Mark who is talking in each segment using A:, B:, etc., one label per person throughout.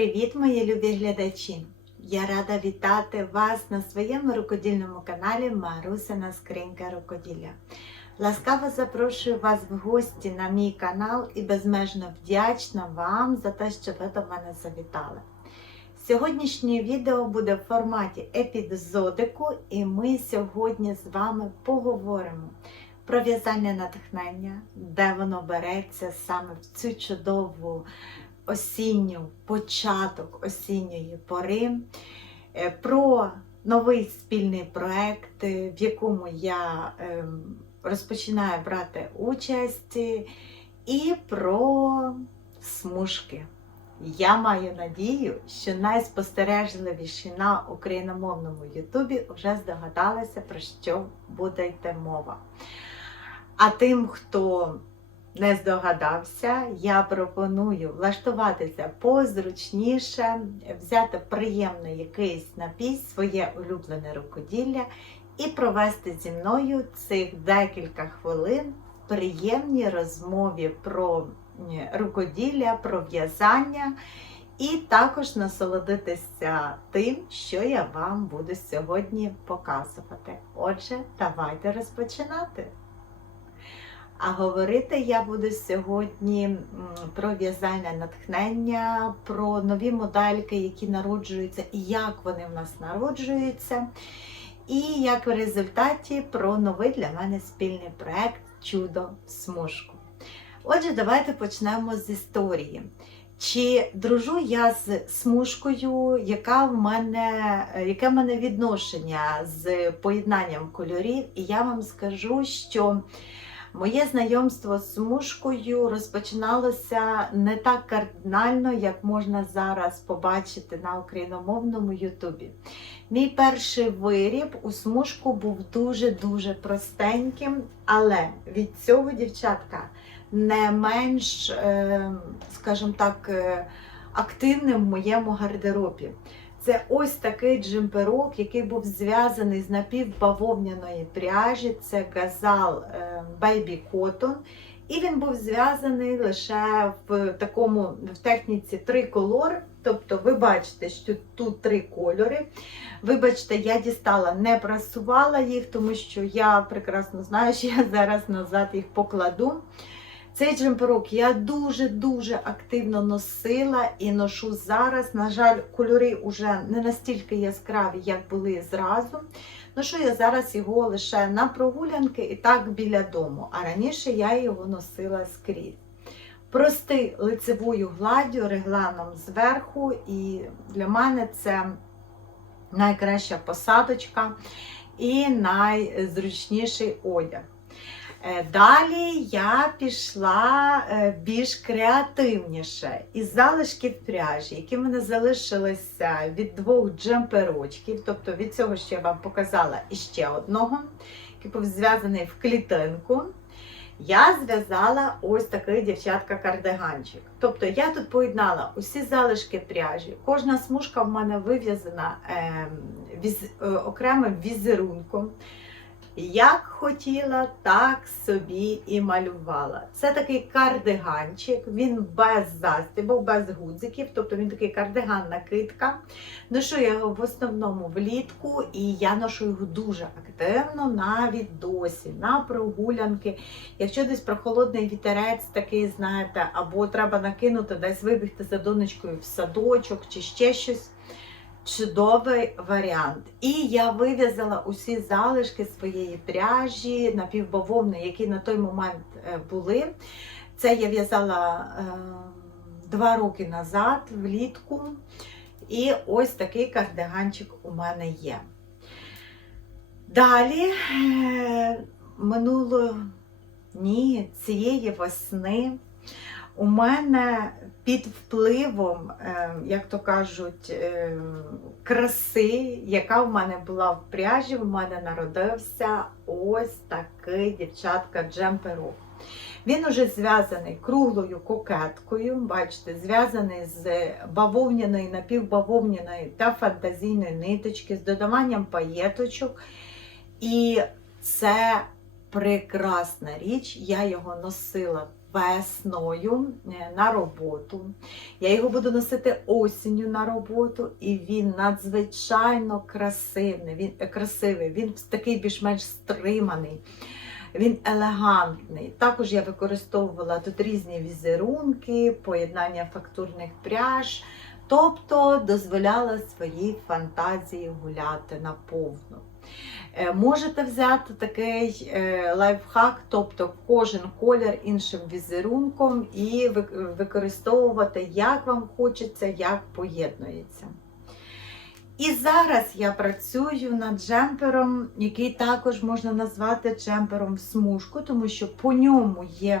A: Привіт, мої любі глядачі! Я рада вітати вас на своєму рукодільному каналі Марусина Скринька Рукоділля. Ласкаво запрошую вас в гості на мій канал і безмежно вдячна вам за те, що ви до мене завітали. Сьогоднішнє відео буде в форматі епізодику, і ми сьогодні з вами поговоримо про в'язання натхнення, де воно береться саме в цю чудову осінню, початок осінньої пори, е, про новий спільний проект, е, в якому я ем, розпочинаю брати участь, і про смужки. Я маю надію, що найспостережливіші на україномовному Ютубі вже здогадалися, про що буде йти мова. А тим, хто не здогадався, я пропоную влаштуватися позручніше, взяти приємний якийсь напій, своє улюблене рукоділля і провести зі мною цих декілька хвилин в приємній розмові про рукоділля, про в'язання. І також насолодитися тим, що я вам буду сьогодні показувати. Отже, давайте розпочинати. А говорити я буду сьогодні про в'язання натхнення, про нові модельки, які народжуються, і як вони в нас народжуються. І як в результаті про новий для мене спільний проект Чудо смужку. Отже, давайте почнемо з історії. Чи дружу я з смужкою, яка в мене, яке в мене відношення з поєднанням кольорів? І я вам скажу, що Моє знайомство з смужкою розпочиналося не так кардинально, як можна зараз побачити на україномовному Ютубі. Мій перший виріб у смужку був дуже-дуже простеньким, але від цього, дівчатка, не менш, е, скажімо так, е, активним в моєму гардеробі. Це ось такий джемперок, який був зв'язаний з напівбавовняної пряжі. Це газал е, Baby Cotton. І він був зв'язаний лише в такому в техніці три колори. Тобто, ви бачите, що тут три кольори. Вибачте, я дістала, не прасувала їх, тому що я прекрасно знаю, що я зараз назад їх покладу. Цей джемперок я дуже-дуже активно носила і ношу зараз. На жаль, кольори вже не настільки яскраві, як були зразу. Ношу я зараз його лише на прогулянки і так біля дому. А раніше я його носила скрізь. Простий лицевою гладдю, регланом зверху, і для мене це найкраща посадочка і найзручніший одяг. Е, Далі я пішла е, більш креативніше. Із залишків пряжі, які в мене залишилися від двох джемперочків, тобто від цього, що я вам показала, іще одного, який був зв'язаний в клітинку. Я зв'язала ось такий дівчатка-кардиганчик. Тобто я тут поєднала усі залишки пряжі. Кожна смужка в мене вив'язана е, віз, е, окремим візерунком. Як хотіла, так собі і малювала. Це такий кардиганчик, він без застібок, без гудзиків, тобто він такий кардиган-накидка. Ношу я його в основному влітку, і я ношу його дуже активно навіть досі, на прогулянки. Якщо десь прохолодний вітерець такий, знаєте, або треба накинути, десь вибігти за донечкою в садочок чи ще щось. Чудовий варіант. І я вив'язала усі залишки своєї пряжі напівбавовни, які на той момент е, були. Це я в'язала е, два роки назад, влітку. І ось такий кардиганчик у мене є. Далі е, минуло ні, цієї весни у мене під впливом, е, як то кажуть, е, краси, яка в мене була в пряжі, в мене народився ось такий дівчатка джемперок. Він уже зв'язаний круглою кокеткою, бачите, зв'язаний з бавовняної, напівбавовняної та фантазійної ниточки, з додаванням паєточок. І це прекрасна річ. Я його носила весною е, на роботу. Я його буду носити осінню на роботу, і він надзвичайно красивий. Він е, красивий, він такий більш-менш стриманий. Він елегантний. Також я використовувала тут різні візерунки, поєднання фактурних пряж, тобто дозволяла своїй фантазії гуляти наповну. Е, Можете взяти такий е, лайфхак, тобто кожен колір іншим візерунком і використовувати, як вам хочеться, як поєднується. І зараз я працюю над джемпером, який також можна назвати джемпером в смужку, тому що по ньому є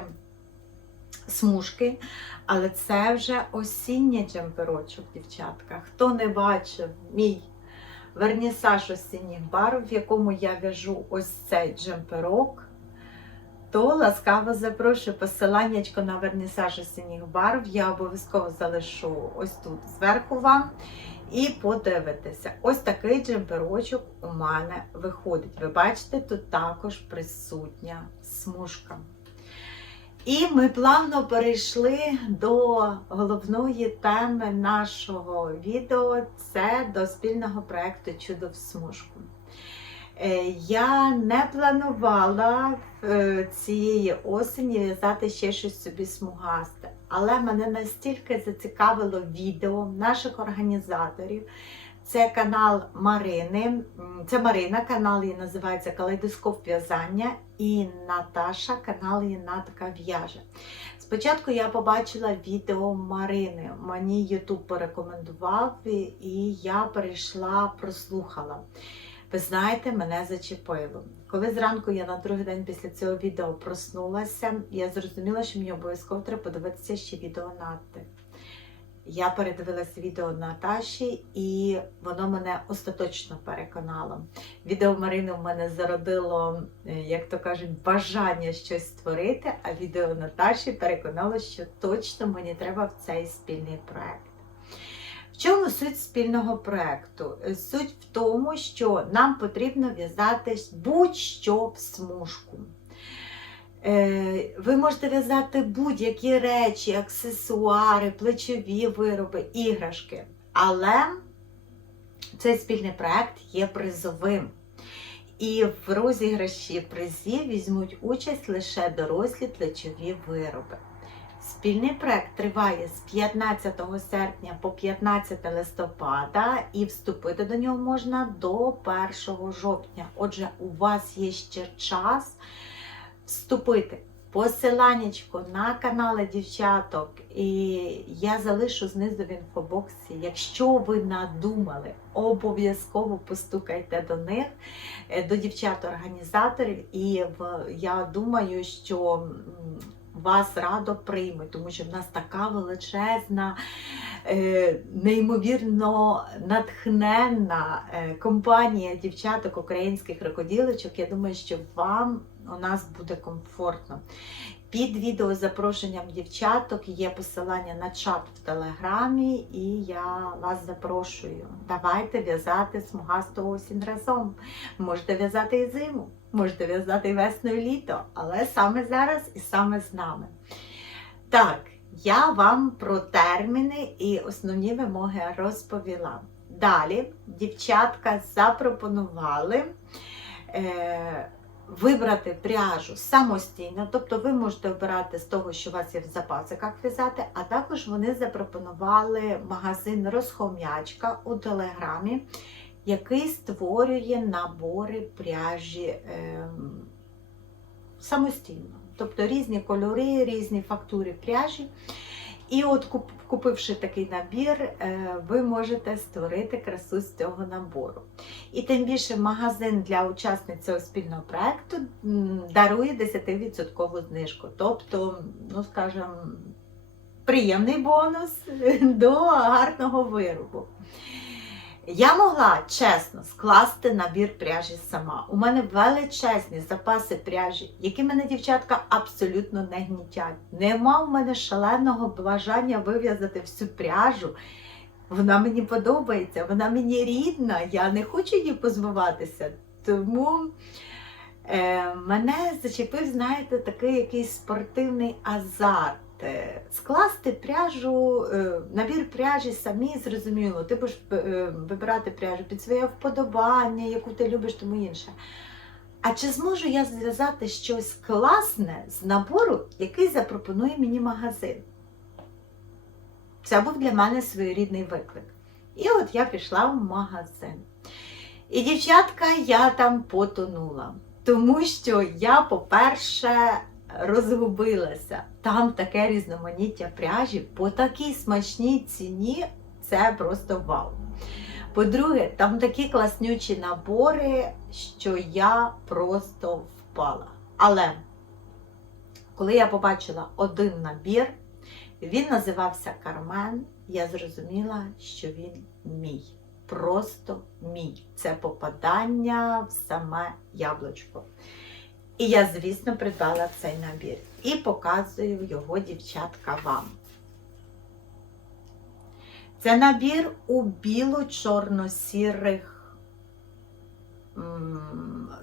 A: смужки, але це вже осінній джемперочок, дівчатка. Хто не бачив мій вернісаж осінніх барв, в якому я в'яжу ось цей джемперок, то ласкаво запрошую посиланнячко на вернісаж осінніх барв. Я обов'язково залишу ось тут зверху вам. І подивитися. Ось такий джемперочок у мене виходить. Ви бачите, тут також присутня смужка. І ми плавно перейшли до головної теми нашого відео це до спільного проєкту Чудо в смужку. Е, Я не планувала е, цієї осені в'язати ще щось собі смугасте, але мене настільки зацікавило відео наших організаторів. Це канал Марини, це Марина, канал її називається Калейдоскоп в'язання, і Наташа, канал її Натка в'яже. Спочатку я побачила відео Марини, мені Ютуб порекомендував, і- я перейшла, прослухала. Ви знаєте, мене зачепило. Коли зранку я на другий день після цього відео проснулася, я зрозуміла, що мені обов'язково треба подивитися ще відео Натти. Я передивилася відео Наташі, і воно мене остаточно переконало. Відео Марини в мене зародило, е, як то кажуть, бажання щось створити, а відео Наташі переконало, що точно мені треба в цей спільний проект. В чому суть спільного проекту? Суть в тому, що нам потрібно в'язати будь-що в смужку. Е, Ви можете в'язати будь-які речі, аксесуари, плечові вироби, іграшки. Але цей спільний проект є призовим. І в розіграші призів візьмуть участь лише дорослі плечові вироби. Спільний проект триває з 15 серпня по 15 листопада і вступити до нього можна до 1 жовтня. Отже, у вас є ще час вступити. Посиланнячко на канали дівчаток, і я залишу знизу в інфобоксі. Якщо ви надумали, обов'язково постукайте до них, е, до дівчат-організаторів, і я думаю, що вас радо приймуть, тому що в нас така величезна, е, неймовірно натхненна е, компанія дівчаток українських рукоділочок. Я думаю, що вам у нас буде комфортно. Під відео запрошенням дівчаток є посилання на чат в Телеграмі, і я вас запрошую. Давайте в'язати смугасту осінь разом. Можете в'язати і зиму, можете в'язати і весну, і літо, але саме зараз і саме з нами. Так, я вам про терміни і основні вимоги розповіла. Далі дівчатка запропонували. Е, вибрати пряжу самостійно, тобто ви можете обирати з того, що у вас є в запасиках в'язати, а також вони запропонували магазин Розхом'ячка у Телеграмі, який створює набори пряжі ем, самостійно. Тобто різні кольори, різні фактури пряжі. І от купивши такий набір, е, ви можете створити красу з цього набору. І тим більше магазин для учасниць цього спільного проекту дарує 10% знижку. Тобто, ну скажімо, приємний бонус до гарного виробу. Я могла чесно скласти набір пряжі сама. У мене величезні запаси пряжі, які мене дівчатка абсолютно не гнітять. Нема в мене шаленого бажання вив'язати всю пряжу. Вона мені подобається, вона мені рідна, я не хочу її позбуватися. Тому Е, мене зачепив, знаєте, такий якийсь спортивний азарт. Е, Скласти пряжу, е, набір пряжі самі зрозуміло. Ти будеш е, вибирати пряжу під своє вподобання, яку ти любиш, тому інше. А чи зможу я зв'язати щось класне з набору, який запропонує мені магазин? Це був для мене своєрідний виклик. І от я пішла в магазин. І, дівчатка, я там потонула. Тому що я, по-перше, розгубилася. Там таке різноманіття пряжі по такій смачній ціні це просто вау. По-друге, там такі класнючі набори, що я просто впала. Але коли я побачила один набір, він називався Кармен, я зрозуміла, що він мій. Просто мій. Це попадання в саме яблучко. І я, звісно, придбала цей набір і показую його дівчатка вам. Це набір у біло-чорно-сірих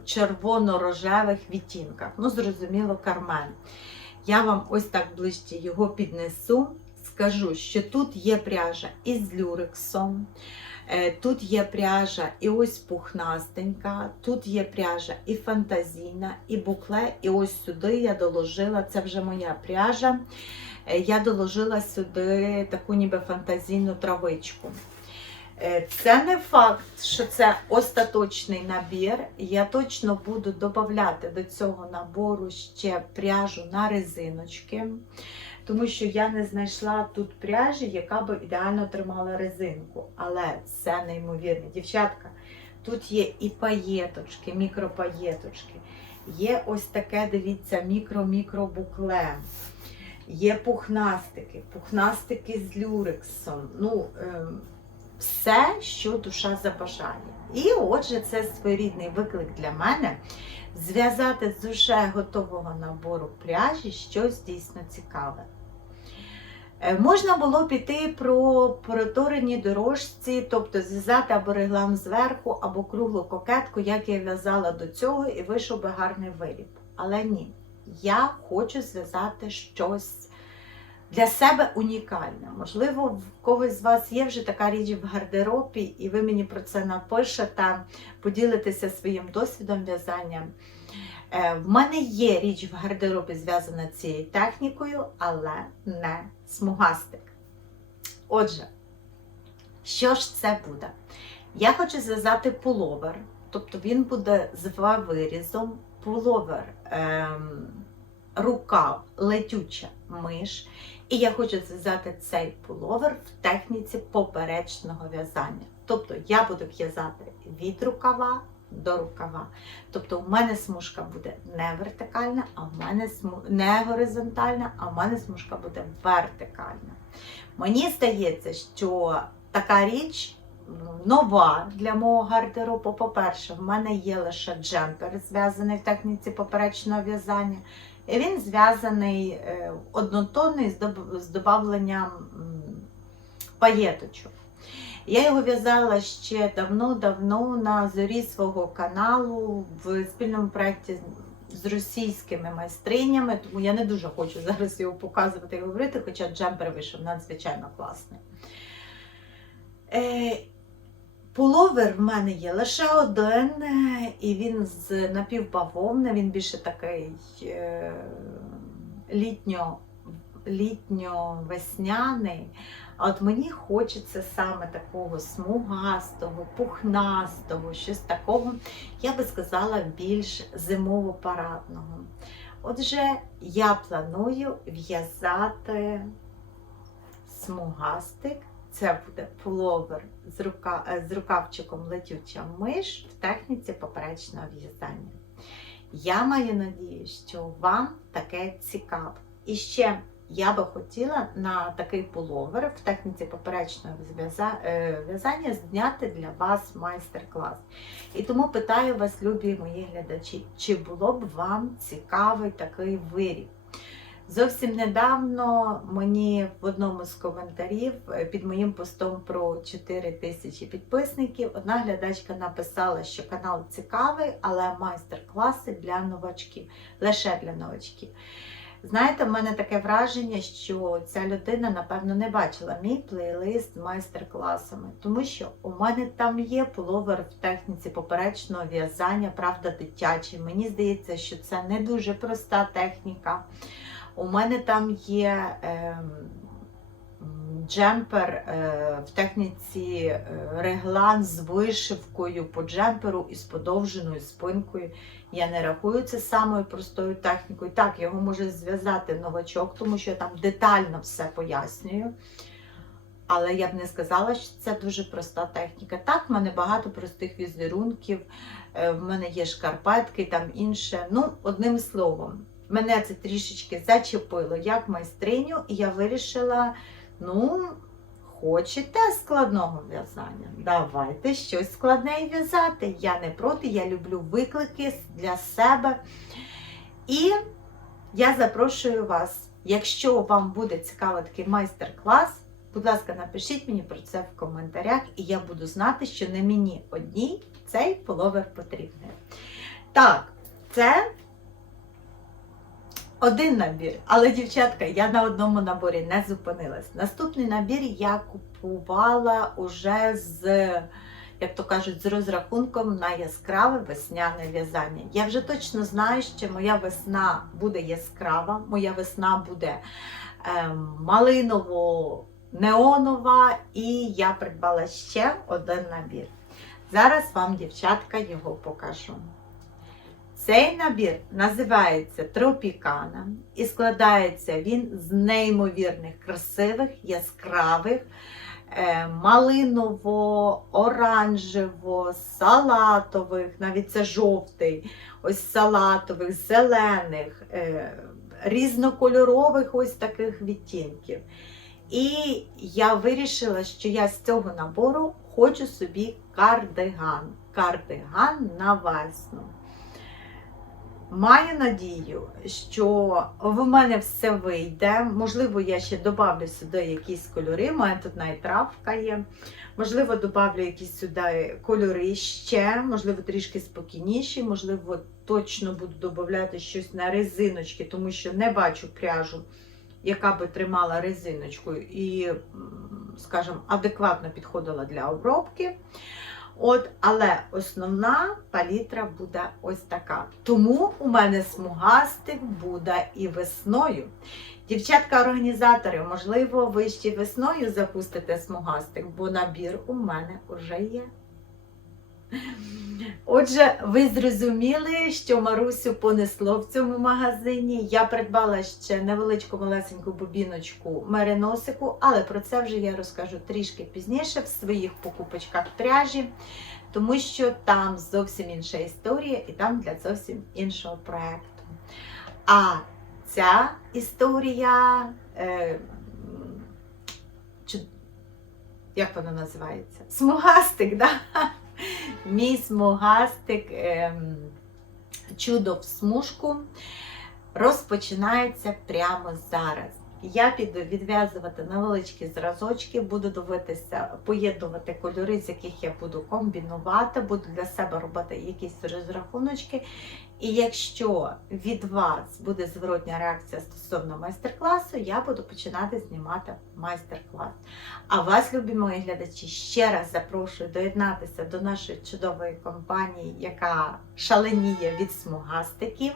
A: червоно-рожевих відтінках. Ну, зрозуміло, кармен. Я вам ось так ближче його піднесу. Скажу, що тут є пряжа із люрексом, тут є пряжа і ось пухнастенька, тут є пряжа і фантазійна, і букле, і ось сюди я доложила, це вже моя пряжа. Е, Я доложила сюди таку ніби фантазійну травичку. Е, Це не факт, що це остаточний набір. Я точно буду додати до цього набору ще пряжу на резиночки, тому що я не знайшла тут пряжі, яка би ідеально тримала резинку. Але це неймовірно. Дівчатка, тут є і паєточки, мікропаєточки. Є ось таке, дивіться, мікро-мікро-букле. Є пухнастики, пухнастики з люрексом. Ну, ем, все, що душа забажає. І отже, це своєрідний виклик для мене зв'язати з уже готового набору пряжі щось дійсно цікаве. Е, Можна було піти про проторені дорожці, тобто зв'язати або реглан зверху, або круглу кокетку, як я в'язала до цього, і вийшов би гарний виріб. Але ні, я хочу зв'язати щось для себе унікальне. Можливо, в когось з вас є вже така річ в гардеробі, і ви мені про це напишете, поділитеся своїм досвідом в'язання. Е, В мене є річ в гардеробі зв'язана цією технікою, але не смугастик. Отже, що ж це буде? Я хочу зв'язати пуловер, тобто він буде з вирізом, пуловер, ем, рукав, летюча миш. І я хочу зв'язати цей пуловер в техніці поперечного в'язання. Тобто я буду в'язати від рукава до рукава. Тобто в мене смужка буде не вертикальна, а в мене сму... не горизонтальна, а в мене смужка буде вертикальна. Мені здається, що така річ ну, нова для мого гардеробу. По-перше, в мене є лише джемпер, зв'язаний в техніці поперечного в'язання. І він зв'язаний е, однотонний з доб- з додавленням м, паєточок. Я його в'язала ще давно-давно на зорі свого каналу в спільному проєкті з російськими майстринями, тому я не дуже хочу зараз його показувати і говорити, хоча джемпер вийшов надзвичайно класний. Е, Пуловер в мене є лише один, і він з напівбавовни, він більше такий е, літньо, літньо-весняний. А от мені хочеться саме такого смугастого, пухнастого, щось такого, я би сказала, більш зимово-парадного. Отже, я планую в'язати смугастик. Це буде пуловер з, рука, е, з рукавчиком летюча миш в техніці поперечного в'язання. Я маю надію, що вам таке цікаво. І ще я би хотіла на такий пуловер в техніці поперечного е, в'язання зняти для вас майстер-клас. І тому питаю вас, любі мої глядачі, чи було б вам цікавий такий виріб? Зовсім недавно мені в одному з коментарів е, під моїм постом про 4 тисячі підписників одна глядачка написала, що канал цікавий, але майстер-класи для новачків, лише для новачків. Знаєте, в мене таке враження, що ця людина, напевно, не бачила мій плейлист з майстер-класами, тому що у мене там є пуловер в техніці поперечного в'язання, правда, дитячий. Мені здається, що це не дуже проста техніка. У мене там є ем, м, джемпер е, в техніці е, реглан з вишивкою по джемперу і з подовженою спинкою. Я не рахую це самою простою технікою. Так, його може зв'язати новачок, тому що я там детально все пояснюю. Але я б не сказала, що це дуже проста техніка. Так, в мене багато простих візерунків, е, в мене є шкарпетки, там інше. Ну, одним словом, мене це трішечки зачепило як майстриню, і я вирішила: ну, хочете складного в'язання? Давайте щось складне і в'язати. Я не проти, я люблю виклики для себе. І я запрошую вас, якщо вам буде цікавий такий майстер-клас, будь ласка, напишіть мені про це в коментарях, і я буду знати, що не мені одній цей половер потрібний. Так, це один набір, але, дівчатка, я на одному наборі не зупинилась. Наступний набір я купувала уже з, як то кажуть, з розрахунком на яскраве весняне в'язання. Я вже точно знаю, що моя весна буде яскрава, моя весна буде ем, малиново-неонова, і я придбала ще один набір. Зараз вам, дівчатка, його покажу. Цей набір називається Тропікана і складається він з неймовірних красивих, яскравих, е, малиново-оранжево, салатових, навіть це жовтий, ось салатових, зелених, е, різнокольорових ось таких відтінків. І я вирішила, що я з цього набору хочу собі кардиган. Кардиган на весну. Маю надію, що в мене все вийде. Можливо, я ще додавлю сюди якісь кольори. У тут навіть травка є. Можливо, додавлю якісь сюди кольори ще, можливо, трішки спокійніші, можливо, точно буду додавати щось на резиночки, тому що не бачу пряжу, яка би тримала резиночку і, скажімо, адекватно підходила для обробки. От, але основна палітра буде ось така. Тому у мене смугастик буде і весною. Дівчатка-організатори, можливо, ви ще весною запустите смугастик, бо набір у мене вже є. Отже, ви зрозуміли, що Марусю понесло в цьому магазині. Я придбала ще невеличку малесеньку бобіночку мериносику, але про це вже я розкажу трішки пізніше в своїх покупочках пряжі, тому що там зовсім інша історія і там для зовсім іншого проєкту. А ця історія, е, як вона називається? Смугастик, да? Мій смугастик ем, чудо в смужку розпочинається прямо зараз. Я піду відв'язувати невеличкі зразочки, буду дивитися, поєднувати кольори, з яких я буду комбінувати, буду для себе робити якісь розрахуночки. І якщо від вас буде зворотня реакція стосовно майстер-класу, я буду починати знімати майстер-клас. А вас, любі мої глядачі, ще раз запрошую доєднатися до нашої чудової компанії, яка шаленіє від смугастиків.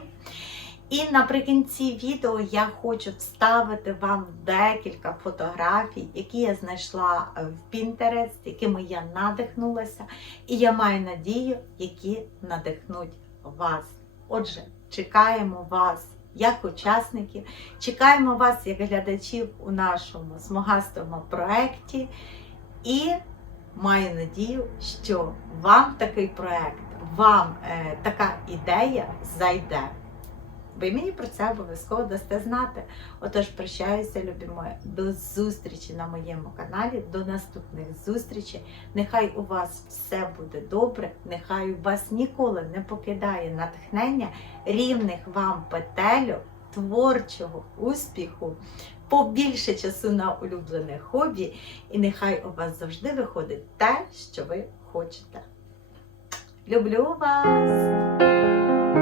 A: І наприкінці відео я хочу вставити вам декілька фотографій, які я знайшла в Pinterest, якими я надихнулася, і я маю надію, які надихнуть вас. Отже, чекаємо вас як учасників, чекаємо вас як глядачів у нашому смугастому проєкті. І маю надію, що вам такий проєкт, вам е, така ідея зайде. Ви мені про це обов'язково дасте знати. Отож, прощаюся, любі мої, до зустрічі на моєму каналі, до наступних зустрічей. Нехай у вас все буде добре, нехай у вас ніколи не покидає натхнення рівних вам петелю творчого успіху, побільше часу на улюблене хобі, і нехай у вас завжди виходить те, що ви хочете. Люблю вас!